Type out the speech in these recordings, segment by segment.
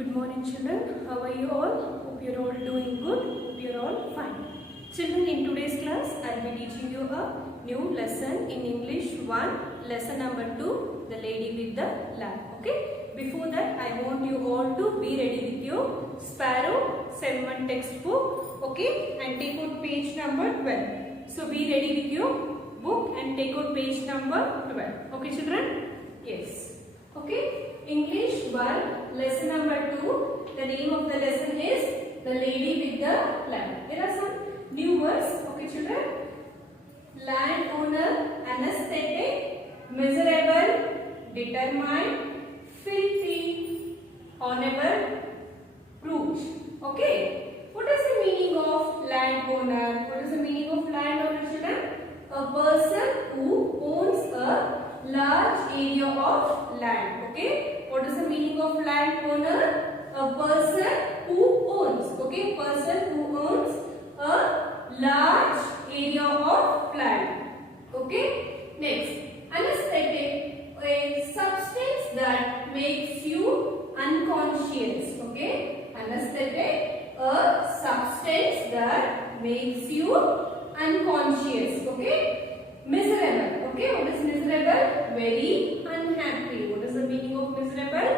Good morning children, how are you all? Hope you are all doing good, hope you are all fine. Children, in today's class I will be teaching you a new lesson in English 1, lesson number 2, the lady with the lamp. Okay, before that I want you all to be ready with your Sparrow 7 textbook, okay, and take out page number 12. So be ready with your book and take out page number 12. Okay children? Yes. Okay. English 1, lesson number 2. The name of the lesson is The Lady with the Lamp. There are some new words. Okay children. Landowner, anesthetic, miserable, determined, filthy, honorable, brute. Okay. What is the meaning of landowner? What is the meaning of landowner children? A person who owns a large area of land. Okay. What is the meaning of landowner? A person who owns. Okay. Person who owns a large area of land. Okay. Next. Anesthetic. A substance that makes you unconscious. Okay. Anesthetic. A substance that makes you unconscious. Okay. Miserable. Okay, what is miserable? Very unhappy. What is the meaning of miserable?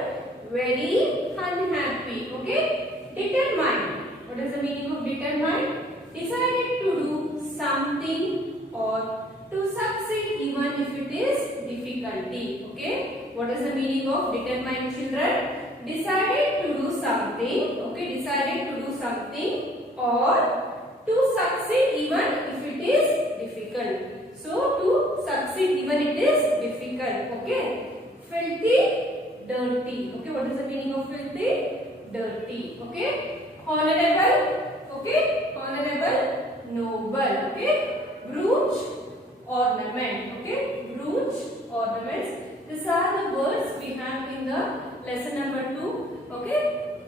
Very unhappy. Okay. Determined. What is the meaning of determined? Decided to do something or to succeed even if it is difficulty. Okay. What is the meaning of determined children? Decided to do something. Okay. Decided to do something or to succeed even if it is difficult. So, to succeed even it is difficult. Okay. Filthy, dirty. Okay. What is the meaning of filthy? Dirty. Okay. Honorable. Okay. Honorable, noble. Okay. Brooch, ornament. Okay. Brooch, ornaments. These are the words we have in the lesson number 2. Okay.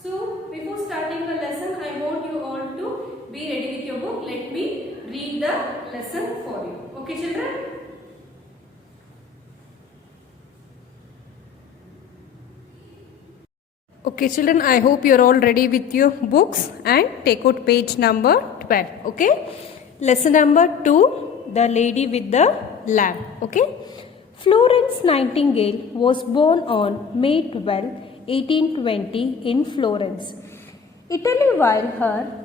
So, before starting the lesson, I want you all to be ready with your book. Let me read the lesson for you. Okay children? Okay children, I hope you are all ready with your books and take out page number 12. Okay? Lesson number 2, The Lady with the Lamp. Okay? Florence Nightingale was born on May 12, 1820 in Florence, Italy, while her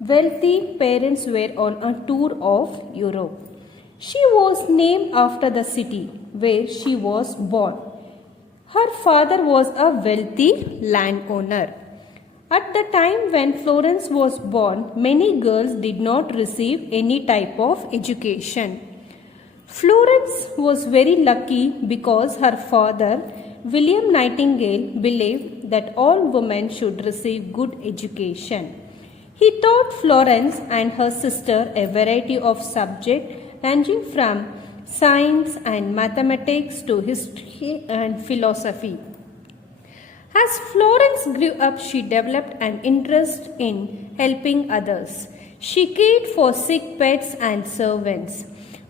wealthy parents were on a tour of Europe. She was named after the city where she was born. Her father was a wealthy landowner. At the time when Florence was born, many girls did not receive any type of education. Florence was very lucky because her father, William Nightingale, believed that all women should receive good education. He taught Florence and her sister a variety of subjects ranging from science and mathematics to history and philosophy. As Florence grew up, she developed an interest in helping others. She cared for sick pets and servants.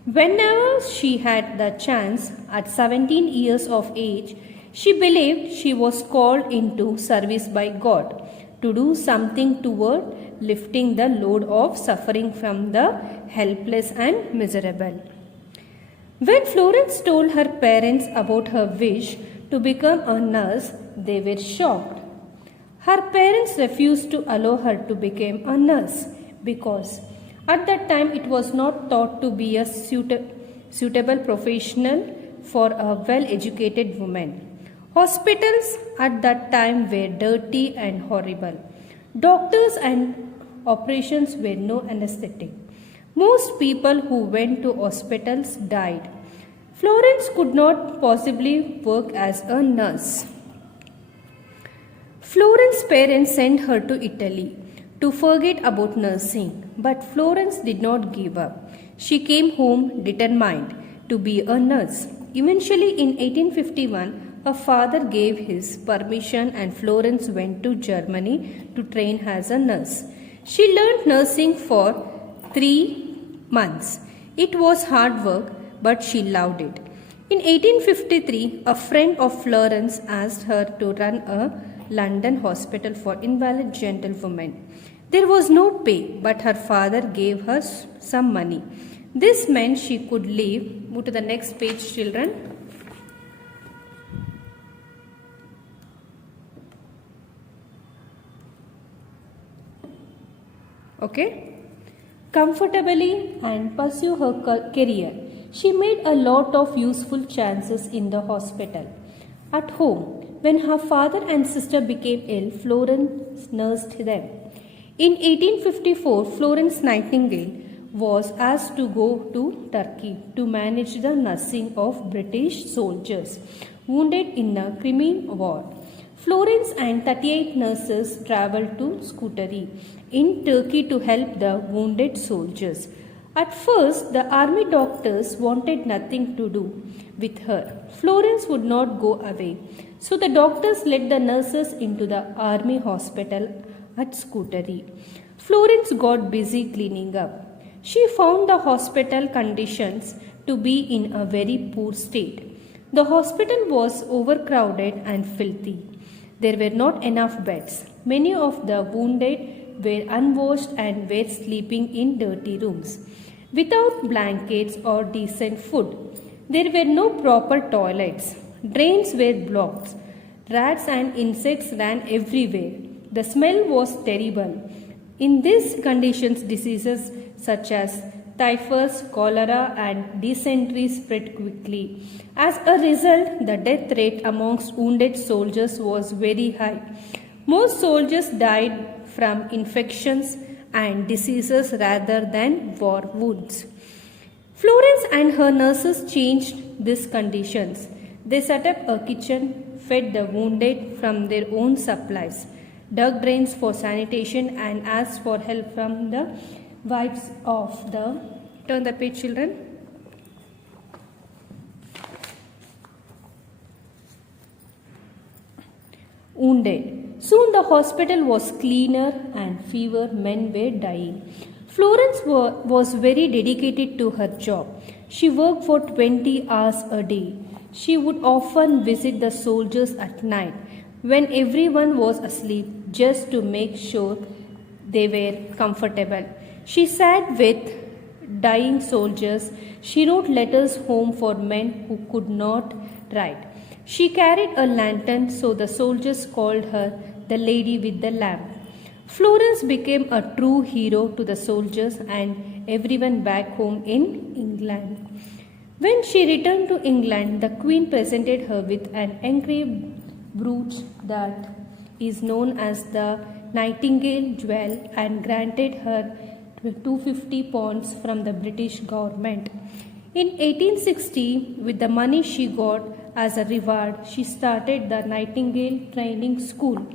Whenever she had the chance, at 17 years of age, she believed she was called into service by God to do something toward lifting the load of suffering from the helpless and miserable. When Florence told her parents about her wish to become a nurse, they were shocked. Her parents refused to allow her to become a nurse because at that time it was not thought to be a suitable professional for a well-educated woman. Hospitals at that time were dirty and horrible. Doctors and operations were no anesthetic. Most people who went to hospitals died. Florence could not possibly work as a nurse. Florence's parents sent her to Italy to forget about nursing, but Florence did not give up. She came home determined to be a nurse. Eventually, in 1851, her father gave his permission and Florence went to Germany to train as a nurse. She learned nursing for 3 months. It was hard work, but she loved it. In 1853, a friend of Florence asked her to run a London Hospital for Invalid Gentlewomen. There was no pay, but her father gave her some money. This meant she could live. Move to the next page, children. Okay. Comfortably and pursue her career. She made a lot of useful chances in the hospital. At home, when her father and sister became ill, Florence nursed them. In 1854, Florence Nightingale was asked to go to Turkey to manage the nursing of British soldiers wounded in the Crimean War. Florence and 38 nurses travelled to Scutari in Turkey to help the wounded soldiers. At first, the army doctors wanted nothing to do with her. Florence would not go away, so the doctors let the nurses into the army hospital at Scutari. Florence got busy cleaning up. She found the hospital conditions to be in a very poor state. The hospital was overcrowded and filthy. There were not enough beds. Many of the wounded were unwashed and were sleeping in dirty rooms, without blankets or decent food. There were no proper toilets. Drains were blocked. Rats and insects ran everywhere. The smell was terrible. In these conditions, diseases such as typhus, cholera, and dysentery spread quickly. As a result, the death rate amongst wounded soldiers was very high. Most soldiers died from infections and diseases rather than war wounds. Florence and her nurses changed these conditions. They set up a kitchen, fed the wounded from their own supplies, dug drains for sanitation, and asked for help from the wives of the... Turn the page, children. Wounded. Soon the hospital was cleaner and fewer men were dying. Florence was very dedicated to her job. She worked for 20 hours a day. She would often visit the soldiers at night when everyone was asleep just to make sure they were comfortable. She sat with dying soldiers. She wrote letters home for men who could not write. She carried a lantern, so the soldiers called her the lady with the lamp. Florence became a true hero to the soldiers and everyone back home in England. When she returned to England, the Queen presented her with an engraved brooch that is known as the Nightingale Jewel and granted her £250 from the British government. In 1860, with the money she got as a reward, she started the Nightingale Training School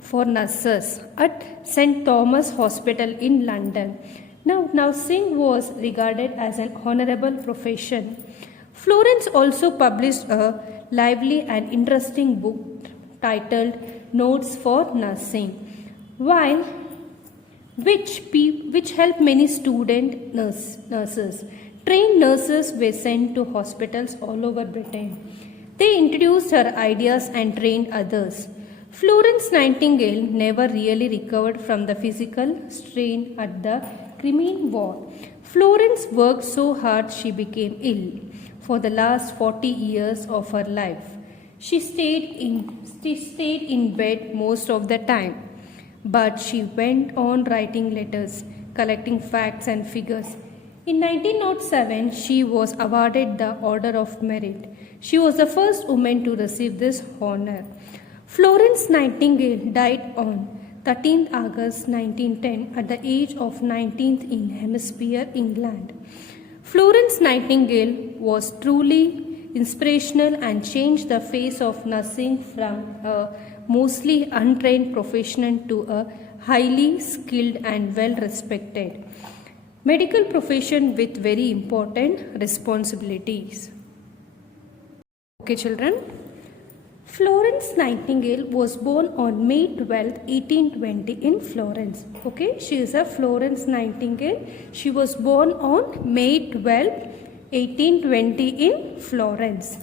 for nurses at St. Thomas Hospital in London. Now, nursing was regarded as an honorable profession. Florence also published a lively and interesting book titled Notes for Nursing, which helped many student nurses. Trained nurses were sent to hospitals all over Britain. They introduced her ideas and trained others. Florence Nightingale never really recovered from the physical strain at the Crimean War. Florence worked so hard she became ill. For the last 40 years of her life, she stayed in bed most of the time. But she went on writing letters, collecting facts and figures. In 1907, she was awarded the Order of Merit. She was the first woman to receive this honor. Florence Nightingale died on 13 August 1910 at the age of 19 in Hampshire, England. Florence Nightingale was truly inspirational and changed the face of nursing from a mostly untrained profession to a highly skilled and well-respected medical profession with very important responsibilities. Okay, children. Florence Nightingale was born on May 12, 1820 in Florence. Okay, she is a Florence Nightingale. She was born on May 12, 1820 in Florence,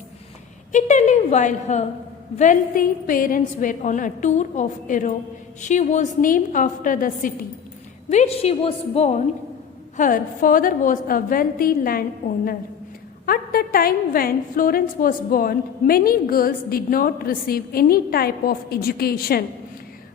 Italy. While her wealthy parents were on a tour of Europe. She was named after the city where she was born. Her father was a wealthy landowner. At the time when Florence was born, many girls did not receive any type of education.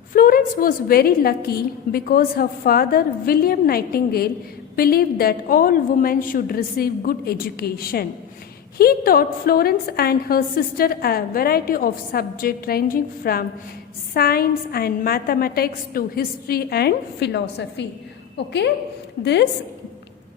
Florence was very lucky because her father, William Nightingale, believed that all women should receive good education. He taught Florence and her sister a variety of subjects ranging from science and mathematics to history and philosophy. Okay, this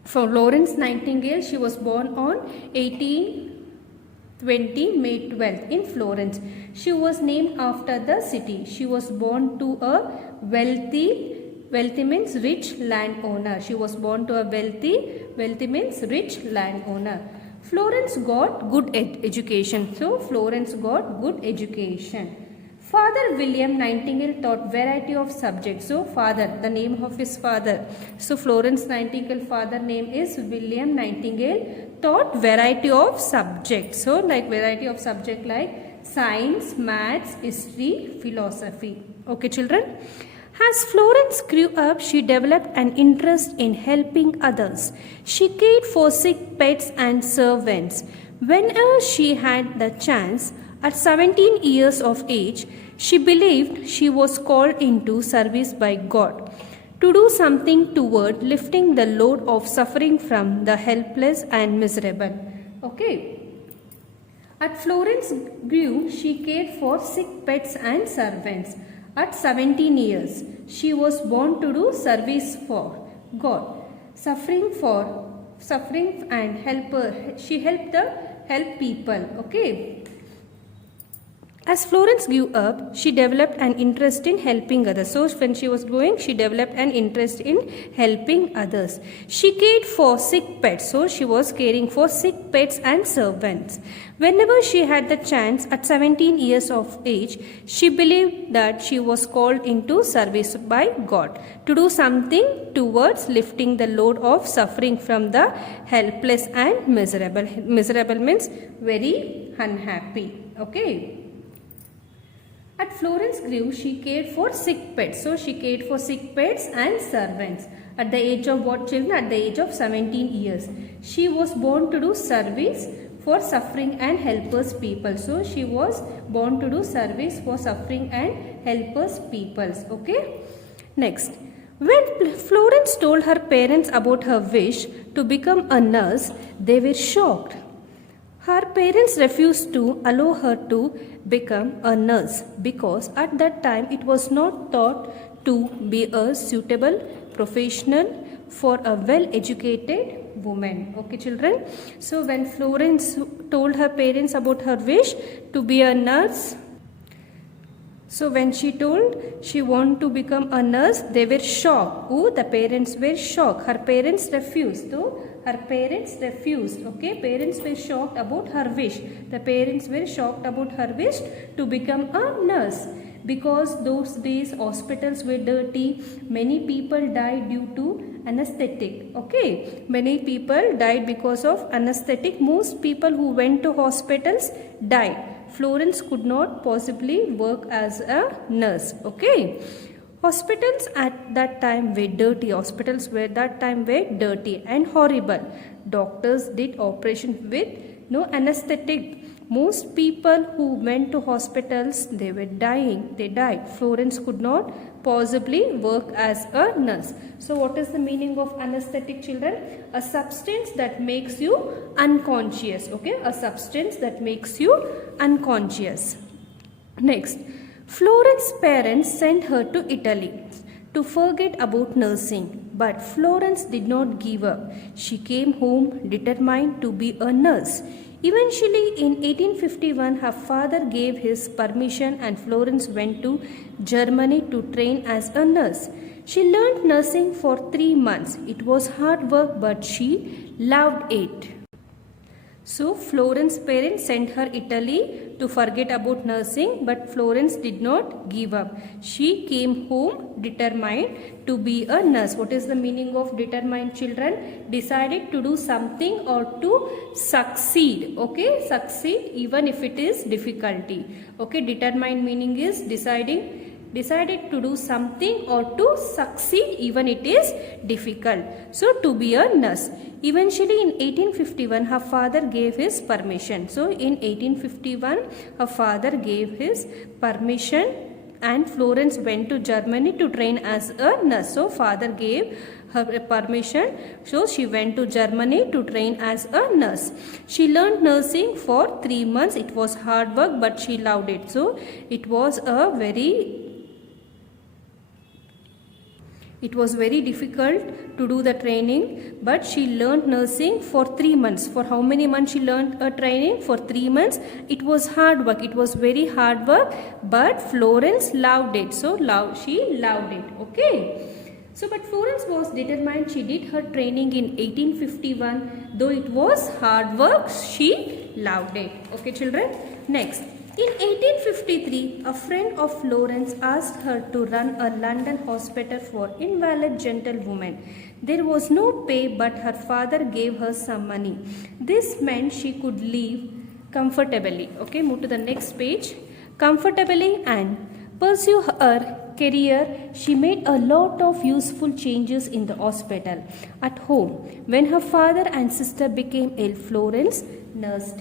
for Florence Nightingale, she was born on 1820 May 12th in Florence. She was named after the city. She was born to a wealthy means rich landowner. She was born to a wealthy means rich landowner. Florence got good education. So Florence got good education. Father William Nightingale taught variety of subjects. So father, the name of his father. So Florence Nightingale father name is William Nightingale, taught variety of subjects. So like variety of subject like science, maths, history, philosophy. Okay children. As Florence grew up, she developed an interest in helping others. She cared for sick pets and servants. Whenever she had the chance, at 17 years of age, she believed she was called into service by God to do something toward lifting the load of suffering from the helpless and miserable. Okay. At Florence grew, she cared for sick pets and servants. At 17 years, she was born to do service for God. Suffering and she helped people. Okay. As Florence grew up, she developed an interest in helping others. So when she was growing, she developed an interest in helping others. She cared for sick pets. So she was caring for sick pets and servants. Whenever she had the chance, at 17 years of age, she believed that she was called into service by God to do something towards lifting the load of suffering from the helpless and miserable. Miserable means very unhappy. Okay. At Florence grew, she cared for sick pets. So she cared for sick pets and servants. At the age of what children? At the age of 17 years. She was born to do service for suffering and helpless people. So she was born to do service for suffering and helpless peoples. Okay. Next. When Florence told her parents about her wish to become a nurse, they were shocked. Her parents refused to allow her to become a nurse because at that time it was not thought to be a suitable professional for a well-educated woman. Okay children. So when Florence told her parents about her wish to be a nurse, so when she told she wanted to become a nurse, they were shocked. Oh, the parents were shocked. Her parents refused. So her parents refused. Okay, parents were shocked about her wish. The parents were shocked about her wish to become a nurse. Because those days hospitals were dirty, many people died due to anesthetic. Okay, many people died because of anesthetic. Most people who went to hospitals died. Florence could not possibly work as a nurse. Okay. Hospitals at that time were dirty. Hospitals were that time were dirty and horrible. Doctors did operation with no anesthetic. Most people who went to hospitals, they were dying. They died. Florence could not possibly work as a nurse. So what is the meaning of anesthetic children? A substance that makes you unconscious. Okay, a substance that makes you unconscious. Next. Florence's parents sent her to Italy to forget about nursing, but Florence did not give up. She came home determined to be a nurse. Eventually, in 1851, her father gave his permission and Florence went to Germany to train as a nurse. She learned nursing for 3 months. It was hard work, but she loved it. So Florence's parents sent her Italy to forget about nursing, but Florence did not give up. She came home determined to be a nurse. What is the meaning of determined, children? Decided to do something or to succeed. Okay, succeed even if it is difficulty. Okay, determined meaning is decided to do something or to succeed even it is difficult. So to be a nurse. Eventually in 1851 her father gave his permission. So in 1851 her father gave his permission and Florence went to Germany to train as a nurse. So father gave her permission. So she went to Germany to train as a nurse. She learned nursing for 3 months. It was hard work but she loved it. So it was very difficult to do the training, but she learned nursing for 3 months. For how many months she learned training? For 3 months. It was hard work. It was very hard work, but Florence loved it. So she loved it. Okay. So, but Florence was determined. She did her training in 1851. Though it was hard work, she loved it. Okay, children. Next. In 1853, a friend of Florence asked her to run a London hospital for invalid gentlewomen. There was no pay, but her father gave her some money. This meant she could live comfortably. Okay, move to the next page. Comfortably and pursue her career. She made a lot of useful changes in the hospital. At home, when her father and sister became ill, Florence nursed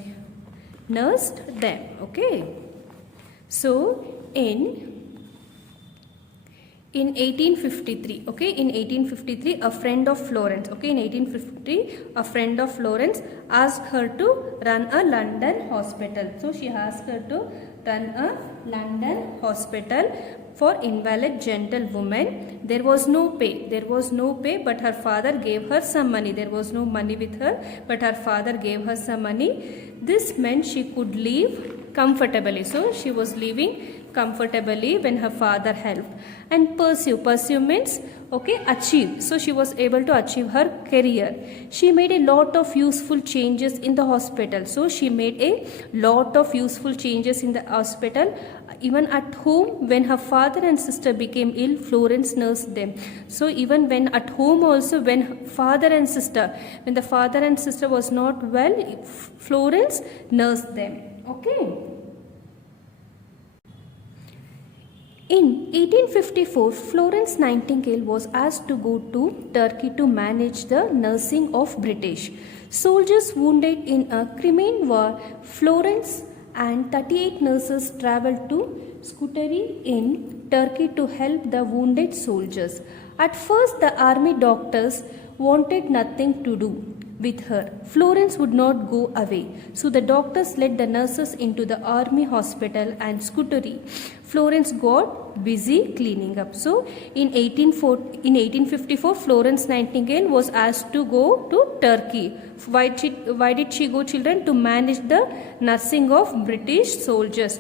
them. Okay, so in 1853, okay, in 1853 a friend of Florence, okay, in 1853 a friend of Florence asked her to run a London hospital. So she asked her to run a London hospital for invalid gentlewomen. There was no pay, but her father gave her some money. There was no money with her, but her father gave her some money. This meant she could live comfortably. So she was living comfortably when her father helped. And pursue means, okay, achieve. So she was able to achieve her career. She made a lot of useful changes in the hospital. So she made a lot of useful changes in the hospital. Even at home, when her father and sister became ill, Florence nursed them. So even when at home also, when the father and sister was not well, Florence nursed them. Okay. In 1854, Florence Nightingale was asked to go to Turkey to manage the nursing of British soldiers wounded in a Crimean war. Florence and 38 nurses travelled to Scutari in Turkey to help the wounded soldiers. At first, the army doctors wanted nothing to do with her. Florence would not go away. So the doctors led the nurses into the army hospital and Scutari. Florence got busy cleaning up. So in 1854, Florence Nightingale was asked to go to Turkey. Why did she go, children? To manage the nursing of British soldiers.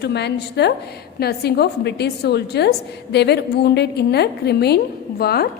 They were wounded in a Crimean war.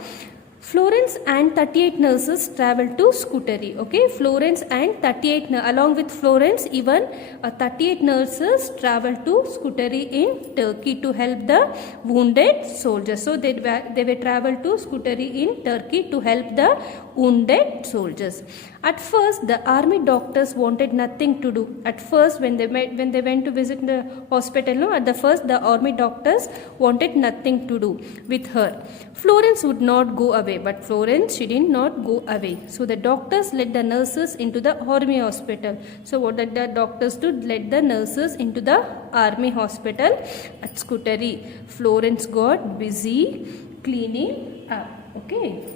Florence and 38 nurses travelled to Scutari. Okay, Florence and 38, along with Florence, even 38 nurses travelled to Scutari in Turkey to help the wounded soldiers. So they were travelled to Scutari in Turkey to help the wounded soldiers. At first, the army doctors wanted nothing to do. At first, when they went to visit the hospital, the army doctors wanted nothing to do with her. Florence would not go away, but she did not go away. So the doctors led the nurses into the army hospital. So what did the doctors do? Led the nurses into the army hospital at Scutari. Florence got busy cleaning up. Okay.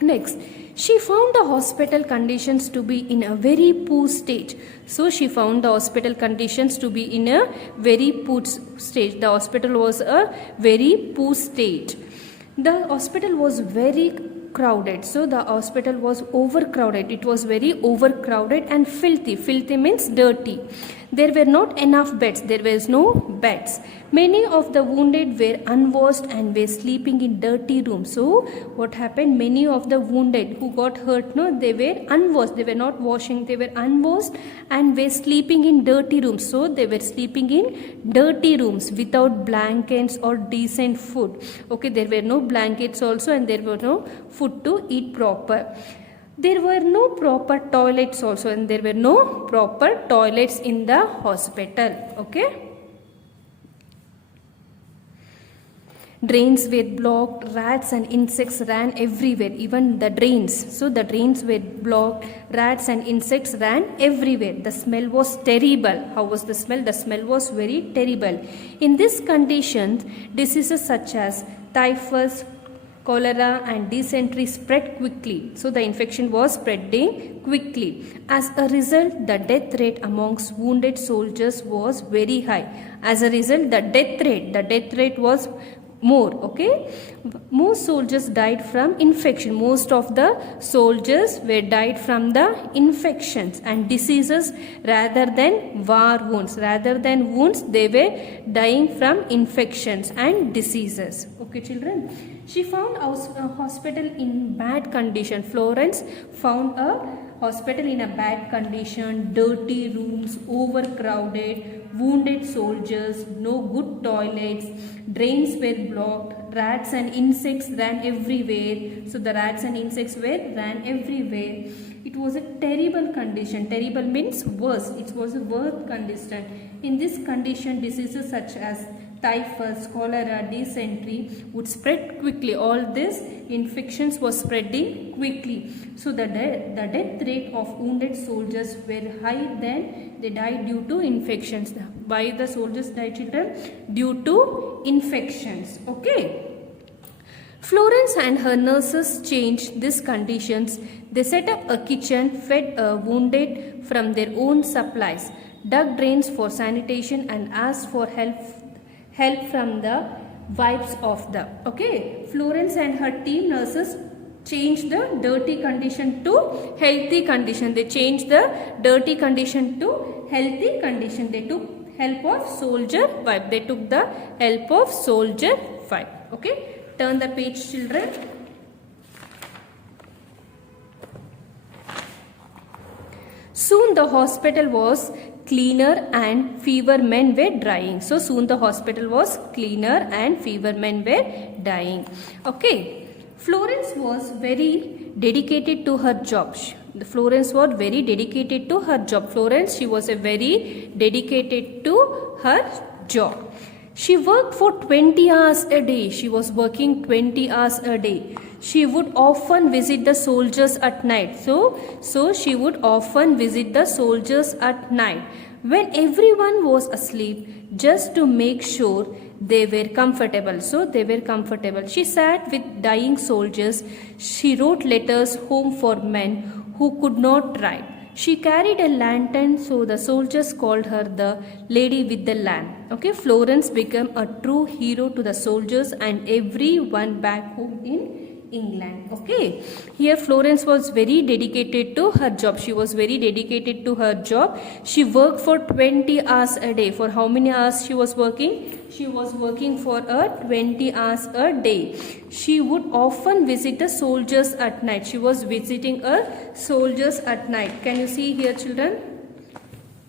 Next, she found the hospital conditions to be in a very poor state. So she found the hospital conditions to be in a very poor state. The hospital was a very poor state. The hospital was very crowded. So the hospital was overcrowded. It was very overcrowded and filthy. Filthy means dirty. There were not enough beds. There was no beds. Many of the wounded were unwashed and were sleeping in dirty rooms. So what happened? Many of the wounded who got hurt, no, they were unwashed. They were not washing. They were unwashed and were sleeping in dirty rooms. So they were sleeping in dirty rooms without blankets or decent food. Okay, there were no blankets also, and there were no food to eat proper. There were no proper toilets also, and there were no proper toilets in the hospital. Okay. Drains were blocked, rats and insects ran everywhere, even the drains. So the drains were blocked, rats and insects ran everywhere. The smell was terrible. How was the smell? The smell was very terrible. In this condition, diseases such as typhus, cholera and dysentery spread quickly. So the infection was spreading quickly. As a result, the death rate amongst wounded soldiers was very high. As a result, the death rate was more. Okay, most soldiers died from infection. Most of the soldiers were died from the infections and diseases rather than war wounds. Rather than wounds, they were dying from infections and diseases. Okay, children. She found a hospital in bad condition. Florence found a hospital in a bad condition, dirty rooms, overcrowded, wounded soldiers, no good toilets, drains were blocked, rats and insects ran everywhere. So the rats and insects ran everywhere. It was a terrible condition. Terrible means worse. It was a worse condition. In this condition, diseases such as typhus, cholera, dysentery would spread quickly. All these infections were spreading quickly. So the death rate of wounded soldiers were high. Then they died due to infections. Why the soldiers died, children? Due to infections. Okay. Florence and her nurses changed these conditions. They set up a kitchen, fed wounded from their own supplies, dug drains for sanitation and asked for help from the wives of the. Okay, Florence and her team nurses changed the dirty condition to healthy condition. They changed the dirty condition to healthy condition. They took help of soldier wife. They took the help of soldier wife. Okay, turn the page, children. Soon the hospital was cleaner and fever men were dying. So soon the hospital was cleaner and fever men were dying. Okay. Florence was very dedicated to her job. Florence was very dedicated to her job. Florence, she was a very dedicated to her job. She worked for 20 hours a day. She was working 20 hours a day. She would often visit the soldiers at night. So she would often visit the soldiers at night when everyone was asleep, just to make sure they were comfortable. So they were comfortable. She sat with dying soldiers. She wrote letters home for men who could not write. She carried a lantern, so the soldiers called her the lady with the lamp. Okay, Florence became a true hero to the soldiers and everyone back home in England. Okay, here Florence was very dedicated to her job. She was very dedicated to her job. She worked for 20 hours a day. For how many hours she was working? She was working for 20 hours a day. She would often visit the soldiers at night. She was visiting soldiers at night. Can you see here, children?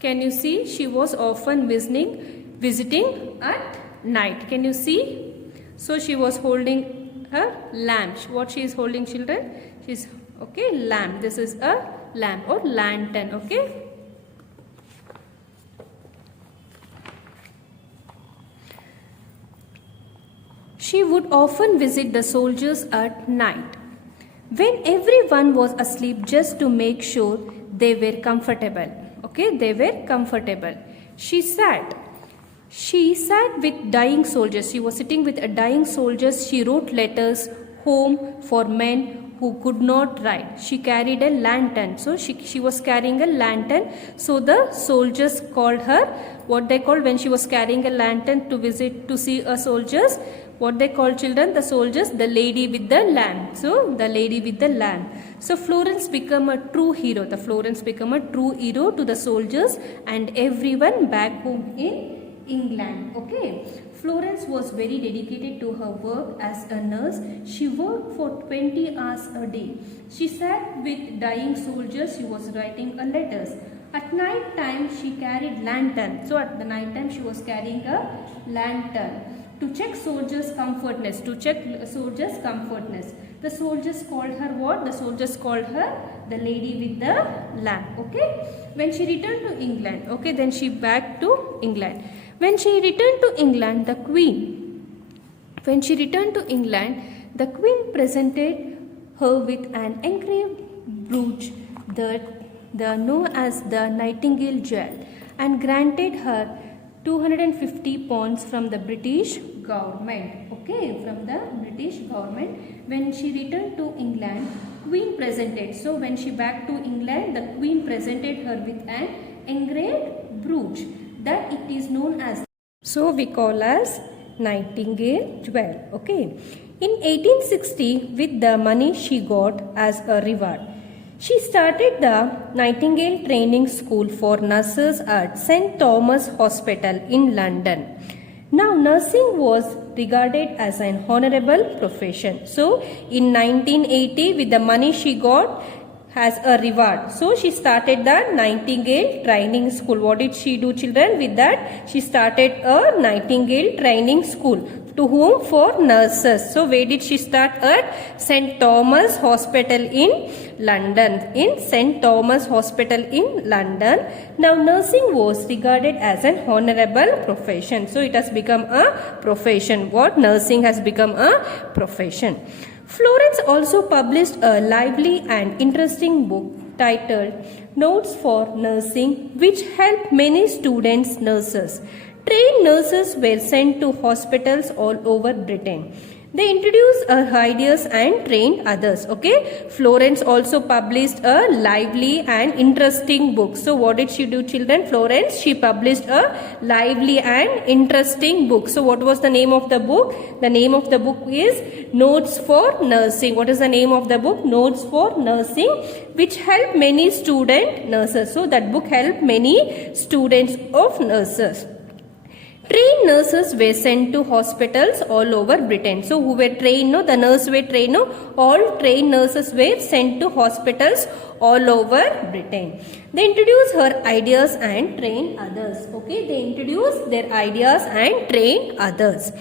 Can you see? She was often visiting at night. Can you see? So she was holding her lamp. What she is holding, children? She's okay, lamp. This is a lamp or lantern. Okay. She would often visit the soldiers at night when everyone was asleep, just to make sure they were comfortable. Okay, they were comfortable. She sat with dying soldiers. She was sitting with dying soldiers. She wrote letters home for men who could not ride. She carried a lantern. So she was carrying a lantern. So the soldiers called her, what they called when she was carrying a lantern to see a soldiers, what they call children, the soldiers, the lady with the lamp. So the lady with the lamp. So Florence became a true hero. The Florence became a true hero to the soldiers and everyone back home in England. Okay. Florence was very dedicated to her work as a nurse. She worked for 20 hours a day. She sat with dying soldiers. She was writing letters. At night time she carried lantern. So at the night time she was carrying a lantern to check soldiers' comfortness. The soldiers called her what? The soldiers called her the lady with the lamp. Okay. When she returned to England. Okay. Then she back to England. When she returned to England, the Queen presented her with an engraved brooch, the known as the Nightingale jewel, and granted her 250 pounds from the British government. Okay, from the British government. When she returned to England, Queen presented. So when she back to England, the Queen presented her with an engraved brooch that it is known as. So we call as Nightingale jewel. Okay. In 1860, with the money she got as a reward, she started the Nightingale Training School for Nurses at St. Thomas Hospital in London. Now, nursing was regarded as an honorable profession. So, in 1980, with the money she got as a reward, so she started the Nightingale Training School. What did she do, children? With that, she started a Nightingale Training School. To whom? For nurses. So, where did she start? At St. Thomas Hospital in London. In St. Thomas Hospital in London. Now, nursing was regarded as an honorable profession. So, it has become a profession. What? Nursing has become a profession. Florence also published a lively and interesting book titled Notes for Nursing, which helped many students nurses. Trained nurses were sent to hospitals all over Britain. They introduced her ideas and trained others. Okay. Florence also published a lively and interesting book. So what did she do, children? Florence, she published a lively and interesting book. So what was the name of the book? The name of the book is Notes for Nursing. What is the name of the book? Notes for Nursing, which helped many student nurses. So that book helped many students of nurses. Trained nurses were sent to hospitals all over Britain. So who were trained? No, the nurse were trained. No, all trained nurses were sent to hospitals all over Britain. They introduced her ideas and trained others. Okay, they introduced their ideas and trained others.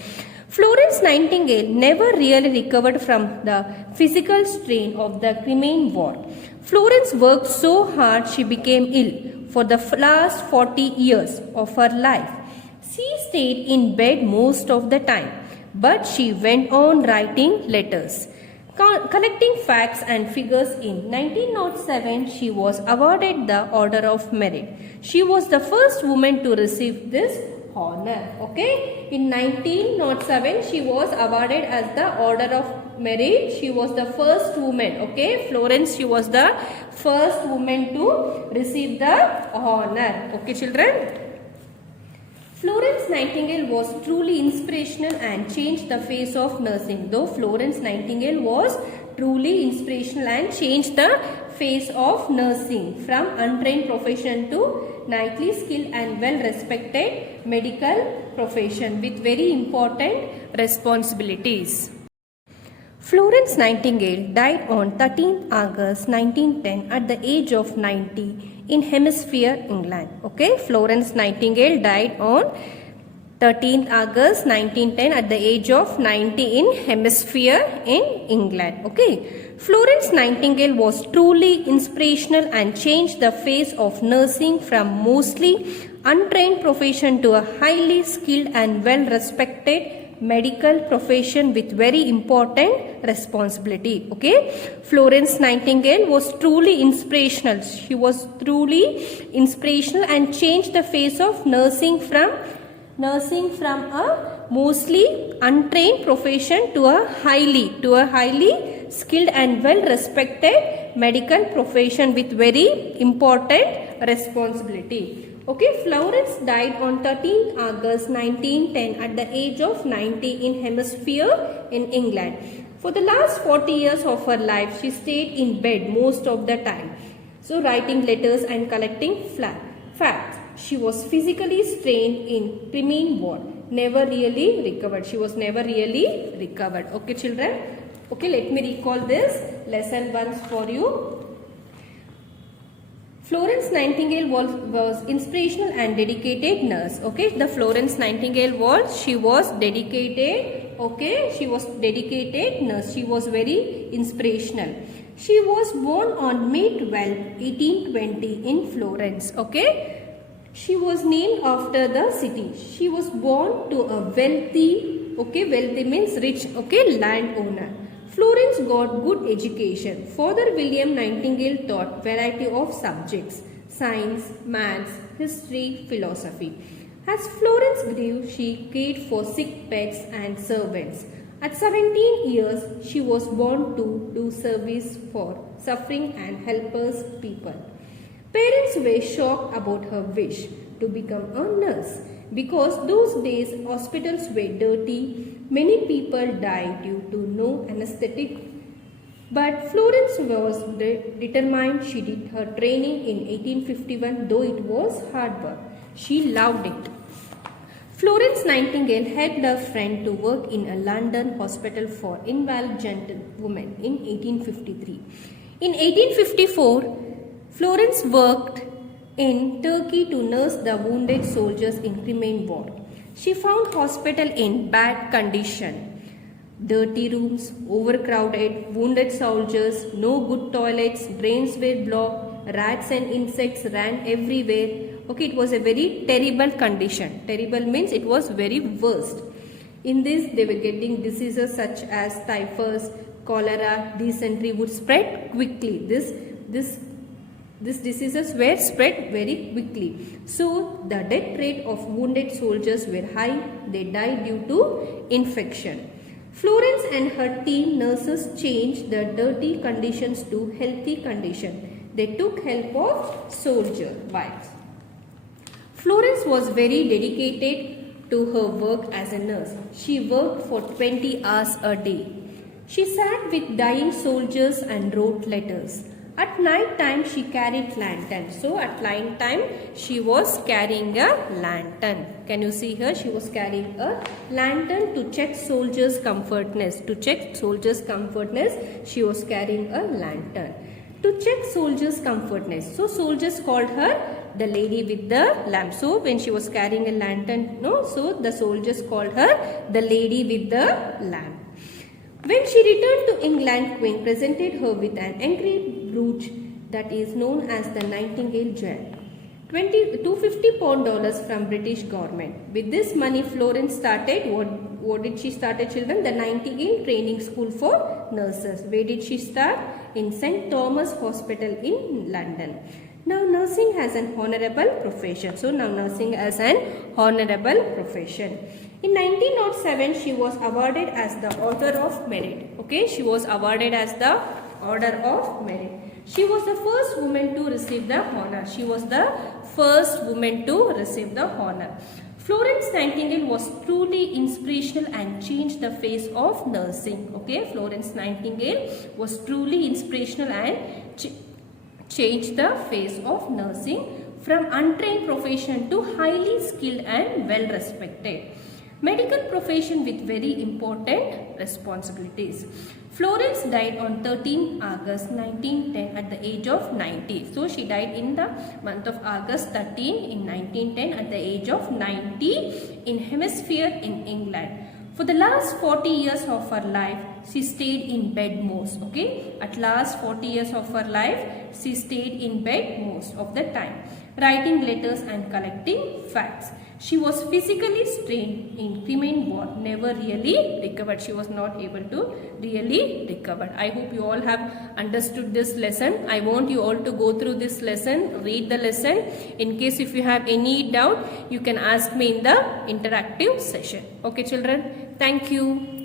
Florence Nightingale never really recovered from the physical strain of the Crimean War. Florence worked so hard she became ill for the last 40 years of her life. She stayed in bed most of the time, but she went on writing letters, collecting facts and figures. In 1907, she was awarded the Order of Merit. She was the first woman to receive this honor. Okay, in 1907, she was awarded as the Order of Merit. She was the first woman. Okay, Florence, she was the first woman to receive the honor. Okay, children. Florence Nightingale was truly inspirational and changed the face of nursing. Though Florence Nightingale was truly inspirational and changed the face of nursing from untrained profession to highly skilled and well-respected medical profession with very important responsibilities. Florence Nightingale died on 13th August 1910 at the age of 90 in Hempstead, England. Okay, Florence Nightingale died on 13th August 1910 at the age of 90 in Hempstead in England. Okay, Florence Nightingale was truly inspirational and changed the face of nursing from mostly untrained profession to a highly skilled and well-respected medical profession with very important responsibility. Okay, Florence Nightingale was truly inspirational. She was truly inspirational and changed the face of nursing from a mostly untrained profession to a highly skilled and well respected medical profession with very important responsibility. Okay, Florence died on 13th August 1910 at the age of 90 in Hemisphere in England. For the last 40 years of her life, she stayed in bed most of the time. So writing letters and collecting facts. She was physically strained in Crimean War. Never really recovered. She was never really recovered. Okay, children. Okay, let me recall this lesson once for you. Florence Nightingale was inspirational and dedicated nurse. Okay, the Florence Nightingale she was dedicated. Okay, she was dedicated nurse. She was very inspirational. She was born on May 12, 1820 in Florence. Okay. She was named after the city. She was born to a wealthy, okay, wealthy means rich, okay, landowner. Florence got good education. Father William Nightingale taught variety of subjects, science, maths, history, philosophy. As Florence grew, she cared for sick pets and servants. At 17 years, she was born to do service for suffering and helpless people. Parents were shocked about her wish to become a nurse because those days hospitals were dirty. Many people died due to no anesthetic. But Florence was determined. She did her training in 1851, though it was hard work. She loved it. Florence Nightingale helped a friend to work in a London hospital for invalid gentlewomen in 1853. In 1854, Florence worked in Turkey to nurse the wounded soldiers in Crimean War. She found hospital in bad condition. Dirty rooms, overcrowded, wounded soldiers, no good toilets, drains were blocked, rats and insects ran everywhere. Okay, it was a very terrible condition. Terrible means it was very worst. In this, they were getting diseases such as typhus, cholera, dysentery would spread quickly. These diseases were spread very quickly. So, the death rate of wounded soldiers were high. They died due to infection. Florence and her team nurses changed the dirty conditions to healthy condition. They took help of soldier wives. Florence was very dedicated to her work as a nurse. She worked for 20 hours a day. She sat with dying soldiers and wrote letters. At night time, she carried lantern. So, at night time, she was carrying a lantern. Can you see here? She was carrying a lantern to check soldiers' comfortness. To check soldiers' comfortness, she was carrying a lantern. To check soldiers' comfortness. So, soldiers called her the lady with the lamp. So, when she was carrying a lantern, so the soldiers called her the lady with the lamp. When she returned to England, Queen presented her with an engraved brooch that is known as the Nightingale Jewel. $250 from British government. With this money, Florence started, what did she start, children? The Nightingale Training School for Nurses. Where did she start? In St. Thomas Hospital in London. Now, nursing has an honorable profession. So, now nursing as an honorable profession. In 1907, she was awarded as the Order of Merit. Okay, she was awarded as the Order of Merit. She was the first woman to receive the honor. She was the first woman to receive the honor. Florence Nightingale was truly inspirational and changed the face of nursing. Okay, Florence Nightingale was truly inspirational and changed the face of nursing from untrained profession to highly skilled and well respected medical profession with very important responsibilities. Florence died on 13 August 1910 at the age of 90. So, she died in the month of August 13 in 1910 at the age of 90 in Hemisphere in England. For the last 40 years of her life, she stayed in bed most. Okay, at last 40 years of her life, she stayed in bed most of the time, writing letters and collecting facts. She was physically strained in Crimean War, never really recovered. She was not able to really recover. I hope you all have understood this lesson. I want you all to go through this lesson, read the lesson. In case if you have any doubt, you can ask me in the interactive session. Okay, children. Thank you.